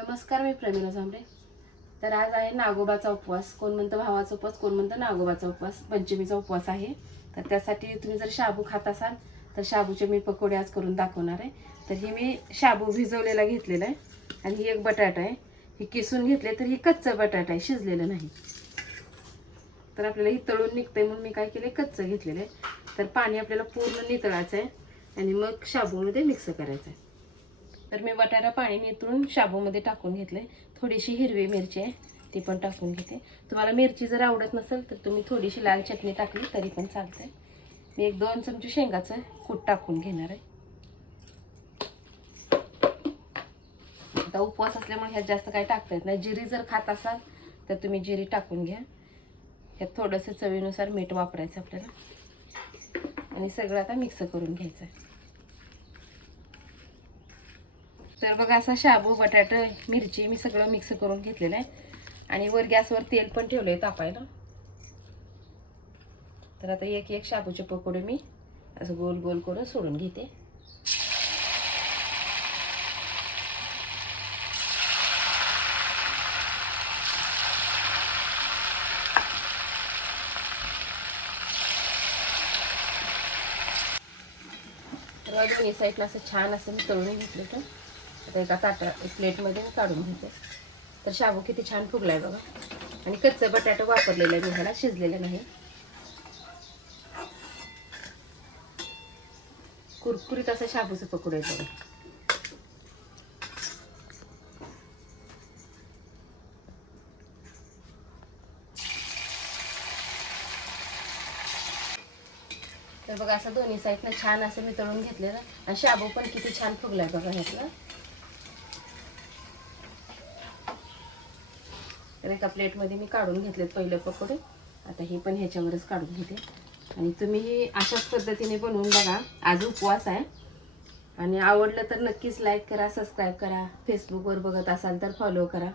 नमस्कार मी प्रमिला झांबरे तर आज आहे नागोबाचा उपवास. कोण म्हणतं भावाचा उपवास कोण म्हणतं नागोबाचा उपवास. पंचमीचा उपवास आहे. तर त्यासाठी तुम्ही जर शाबू खात असाल तर शाबूचे मी पकोडे आज करून दाखवणार आहे. तर हे मी शाबू भिजवलेला घेतलेला आहे. आणि ही एक बटाटा आहे. ही किसून घेतले तर ही कच्चं बटाटा आहे शिजलेलं नाही. तर आपल्याला ही तळून निघतंय म्हणून मी काय केले कच्चं घेतलेलं आहे. तर पाणी आपल्याला पूर्ण नितळायचं आहे. आणि मग शाबूमध्ये मिक्स करायचं आहे. तर मी बटाटा पाणी नितळून शाबूमध्ये टाकून घेतले थोडीशी हिरवी मिरची आहे ती पण टाकून घेते. तुम्हाला मिरची जर आवडत नसेल तर तुम्ही थोडीशी लाल चटणी टाकली तरी पण चालते मी एक दोन चमचे शेंगाचं कूट टाकून घेणार आहे. आता उपवास असल्यामुळे ह्यात जास्त काही टाकता येत नाही. जिरी जर खात असाल तर तुम्ही जिरी टाकून घ्या. ह्यात थोडंसं चवीनुसार मीठ वापरायचं आपल्याला. आणि सगळं आता मिक्स करून घ्यायचं आहे. तर बघा असा शाबू बटाट मिरची मी सगळं मिक्स करून घेतलेलं आहे. आणि वर गॅसवर तेल पण ठेवलं आहे तापायला. तर आता एक एक शाबूचे पकोडे मी असं गोल गोल करून सोडून घेते. तर दोन्ही साईडला असं छान असं मी तळून घेतलं होतं. आता एका ताटा एक प्लेटमध्ये काढून घ्यायचं तर शाबू किती छान फुगलाय बघा. आणि कच्चं बटाटा वापरलेलं आहे मी ह्याला शिजलेलं नाही. कुरकुरीत असं शाबूचं पकोडं आहे बघा. तर बघा असं दोन्ही साईडनं छान असं मी तळून घेतलेलं. आणि शाबू पण किती छान फुगलाय बघा ह्यातलं. तर एका प्लेटमध्ये मी काढून घेतलेत पहिले पकोडे. आता हे पण ह्याच्यावरच काढून घेते. आणि तुम्ही अशाच पद्धतीने बनवून बघा. आज उपवास आहे. आणि आवडलं तर नक्कीच लाईक करा सबस्क्राईब करा. फेसबुकवर बघत असाल तर फॉलो करा.